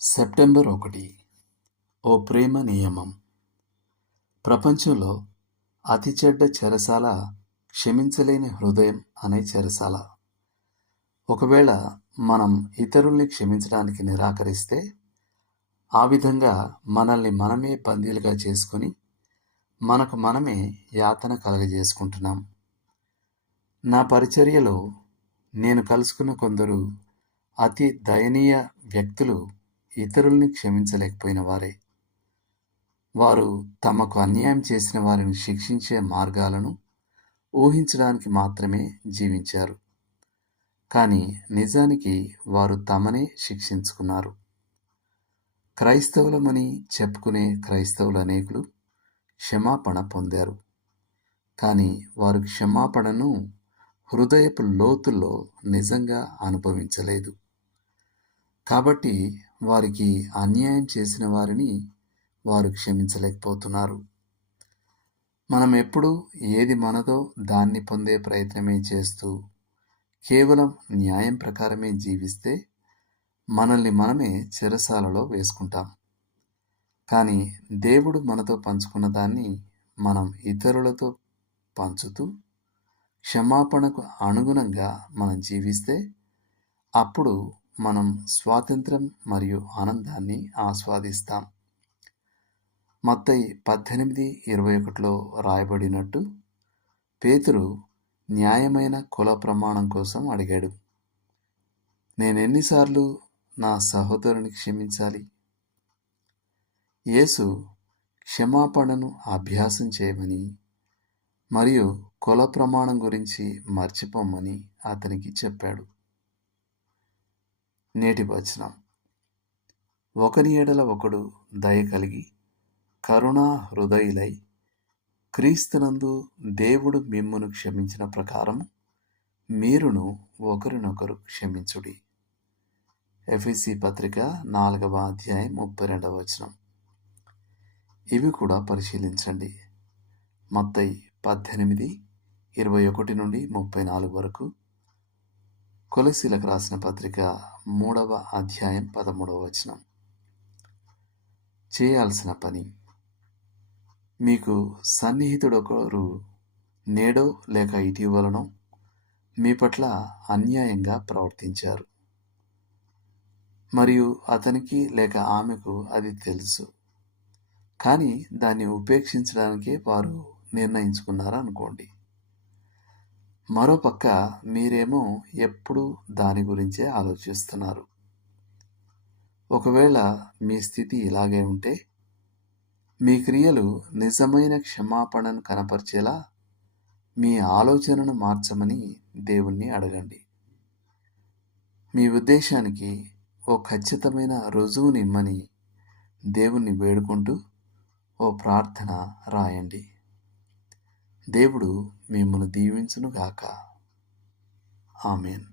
September 1. ఓ ప్రేమ నియమం. ప్రపంచంలో అతి చెడ్డ చెరసాల క్షమించలేని హృదయం అనే చెరసాల. ఒకవేళ మనం ఇతరుల్ని క్షమించడానికి నిరాకరిస్తే, ఆ విధంగా మనల్ని మనమే బందీలుగా చేసుకుని మనకు మనమే యాతన కలగజేసుకుంటున్నాం. నా పరిచర్యలో నేను కలుసుకున్న కొందరు అతి దయనీయ వ్యక్తులు ఇతరుల్ని క్షమించలేకపోయిన వారే. వారు తమకు అన్యాయం చేసిన వారిని శిక్షించే మార్గాలను ఊహించడానికి మాత్రమే జీవించారు. కానీ నిజానికి వారు తమనే శిక్షించుకున్నారు. క్రైస్తవులమని చెప్పుకునే క్రైస్తవులు అనేకులు క్షమాపణ పొందారు. కానీ వారు క్షమాపణను హృదయపు లోతుల్లో నిజంగా అనుభవించలేదు. కాబట్టి వారికి అన్యాయం చేసిన వారిని వారు క్షమించలేకపోతున్నారు. మనం ఎప్పుడూ ఏది మనదో దాన్ని పొందే ప్రయత్నమే చేస్తూ కేవలం న్యాయం ప్రకారమే జీవిస్తే మనల్ని మనమే చెరసాలలో వేసుకుంటాం. కానీ దేవుడు మనతో పంచుకున్న దాన్ని మనం ఇతరులతో పంచుతూ క్షమాపణకు అనుగుణంగా మనం జీవిస్తే అప్పుడు మనం స్వాతంత్రం మరియు ఆనందాన్ని ఆస్వాదిస్తాం. మత్తయి 18:21లో రాయబడినట్టు పేతురు న్యాయమైన కుల ప్రమాణం కోసం అడిగాడు. నేనెన్నిసార్లు నా సహోదరుని క్షమించాలి? యేసు క్షమాపణను అభ్యాసం చేయమని మరియు కుల ప్రమాణం గురించి మర్చిపోమని అతనికి చెప్పాడు. నేటి వచనం. ఒకని ఎడల ఒకడు దయ కలిగి కరుణా హృదయులై క్రీస్తునందు దేవుడు మిమ్మును క్షమించిన ప్రకారం మీరును ఒకరినొకరు క్షమించుడి. ఎఫెసీ పత్రిక 4వ అధ్యాయం 32వ వచనం. ఇవి కూడా పరిశీలించండి. మత్తయి 18:21 నుండి 34 వరకు, కొలస్సీలకు రాసిన పత్రిక 3వ అధ్యాయం 13వ వచనం. చేయాల్సిన పని. మీకు సన్నిహితుడొకరు నేడో లేక ఇటీవలనో మీ పట్ల అన్యాయంగా ప్రవర్తించారు మరియు అతనికి లేక ఆమెకు అది తెలుసు, కానీ దాన్ని ఉపేక్షించడానికే వారు నిర్ణయించుకున్నారనుకోండి. మరోపక్క మీరేమో ఎప్పుడూ దాని గురించే ఆలోచిస్తున్నారు. ఒకవేళ మీ స్థితి ఇలాగే ఉంటే మీ క్రియలు నిజమైన క్షమాపణను కనపరిచేలా మీ ఆలోచనను మార్చమని దేవుణ్ణి అడగండి. మీ ఉద్దేశానికి ఓ ఖచ్చితమైన రుజువునిమ్మని దేవుణ్ణి వేడుకుంటూ ఓ ప్రార్థన రాయండి. దేవుడు మిమ్మల్ని దీవించునుగాక. ఆమేన్.